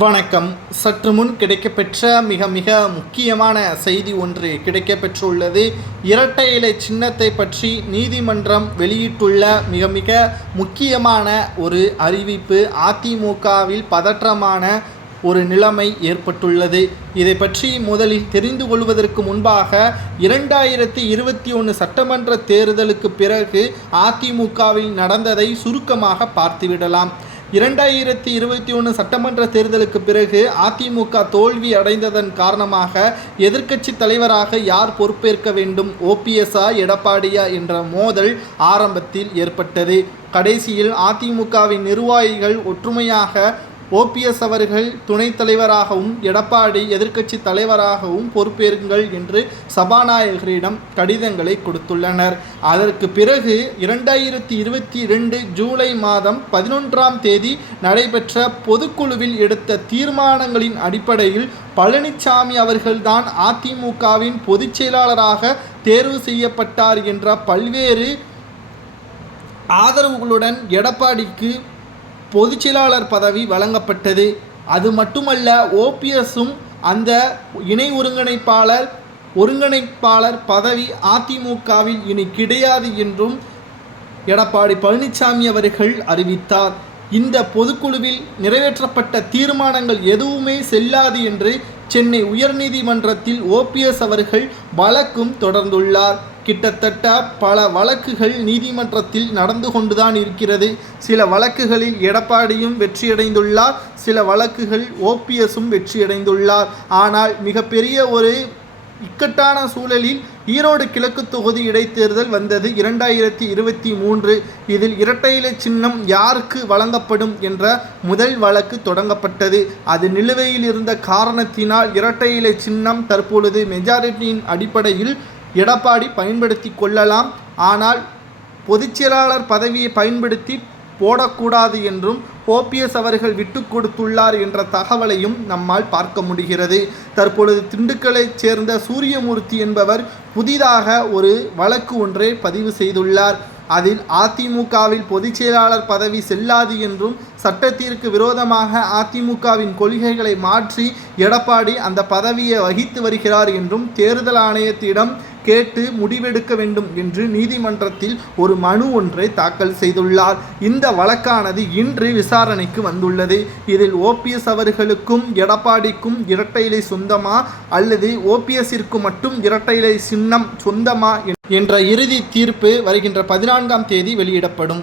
வணக்கம். சற்று முன் கிடைக்கப்பெற்ற மிக மிக முக்கியமான செய்தி ஒன்று கிடைக்கப்பெற்றுள்ளது. இரட்டை இலை சின்னத்தை பற்றி நீதிமன்றம் வெளியிட்டுள்ள மிக மிக முக்கியமான ஒரு அறிவிப்பு. அதிமுகவில் பதற்றமான ஒரு நிலைமை ஏற்பட்டுள்ளது. இதை பற்றி முதலில் தெரிந்து கொள்வதற்கு முன்பாக 2021 சட்டமன்ற தேர்தலுக்கு பிறகு அதிமுகவில் நடந்ததை சுருக்கமாக பார்த்துவிடலாம். 2021 சட்டமன்ற தேர்தலுக்கு பிறகு அதிமுக தோல்வி அடைந்ததன் காரணமாக எதிர்க்கட்சி தலைவராக யார் பொறுப்பேற்க வேண்டும், ஓபிஎஸ்ஆ எடப்பாடியா என்ற மோதல் ஆரம்பத்தில் ஏற்பட்டது. கடைசியில் அதிமுகவின் நிர்வாகிகள் ஒற்றுமையாக ஓபிஎஸ் அவர்கள் துணைத் தலைவராகவும் எடப்பாடி எதிர்க்கட்சி தலைவராகவும் பொறுப்பேறுங்கள் என்று சபாநாயகரிடம் கடிதங்களை கொடுத்துள்ளனர். அதற்கு பிறகு 2022 ஜூலை மாதம் 11ஆம் தேதி நடைபெற்ற பொதுக்குழுவில் எடுத்த தீர்மானங்களின் அடிப்படையில் பழனிசாமி அவர்கள்தான் அதிமுகவின் பொதுச் செயலாளராக தேர்வு செய்யப்பட்டார் என்ற பல்வேறு ஆதரவுகளுடன் எடப்பாடிக்கு பொதுச்செயலாளர் பதவி வழங்கப்பட்டது. அது மட்டுமல்ல, ஓபிஎஸும் அந்த இணை ஒருங்கிணைப்பாளர் பதவி அதிமுகவில் இனி கிடையாது என்றும் எடப்பாடி பழனிசாமி அவர்கள் அறிவித்தார். இந்த பொதுக்குழுவில் நிறைவேற்றப்பட்ட தீர்மானங்கள் எதுவுமே செல்லாது என்று சென்னை உயர்நீதிமன்றத்தில் ஓபிஎஸ் அவர்கள் வழக்கும் தொடர்ந்துள்ளார். கிட்டத்தட்ட பல வழக்குகள் நீதிமன்றத்தில் நடந்து கொண்டுதான் இருக்கிறது. சில வழக்குகளில் எடப்பாடியும் வெற்றியடைந்துள்ளார், சில வழக்குகள் ஓபிஎஸும் வெற்றியடைந்துள்ளார். ஆனால் மிகப்பெரிய ஒரு இக்கட்டான சூழலில் ஈரோடு கிழக்கு தொகுதி இடைத்தேர்தல் வந்தது 2023. இதில் இரட்டை இலை சின்னம் யாருக்கு வழங்கப்படும் என்ற முதல் வழக்கு தொடங்கப்பட்டது. அது நிலுவையில் இருந்த காரணத்தினால் இரட்டை இலை சின்னம் தற்பொழுது மெஜாரிட்டியின் அடிப்படையில் எடப்பாடி பயன்படுத்தி கொள்ளலாம், ஆனால் பொதுச்செயலாளர் பதவியை பயன்படுத்தி போடக்கூடாது என்றும் ஓபிஎஸ் அவர்கள் விட்டு கொடுத்துள்ளார் என்ற தகவலையும் நம்மால் பார்க்க முடிகிறது. தற்பொழுது திண்டுக்கலைச் சேர்ந்த சூரியமூர்த்தி என்பவர் புதிதாக ஒரு வழக்கு ஒன்றை பதிவு செய்துள்ளார். அதில் அதிமுகவில் பொதுச் செயலாளர் பதவி செல்லாது என்றும் சட்டத்திற்கு விரோதமாக அதிமுகவின் கொள்கைகளை மாற்றி எடப்பாடி அந்த பதவியை வகித்து வருகிறார் என்றும் தேர்தல் ஆணையத்திடம் கேட்டு முடிவெடுக்க வேண்டும் என்று நீதிமன்றத்தில் ஒரு மனு ஒன்றை தாக்கல் செய்துள்ளார். இந்த வழக்கானது இன்று விசாரணைக்கு வந்துள்ளது. இதில் ஓபிஎஸ் அவர்களுக்கும் எடப்பாடிக்கும் இரட்டை இலை சொந்தமா அல்லது ஓபிஎஸ்ஸிற்கு மட்டும் இரட்டை இலை சின்னம் சொந்தமா என்ற இறுதி தீர்ப்பு வருகின்ற 14ஆம் தேதி வெளியிடப்படும்.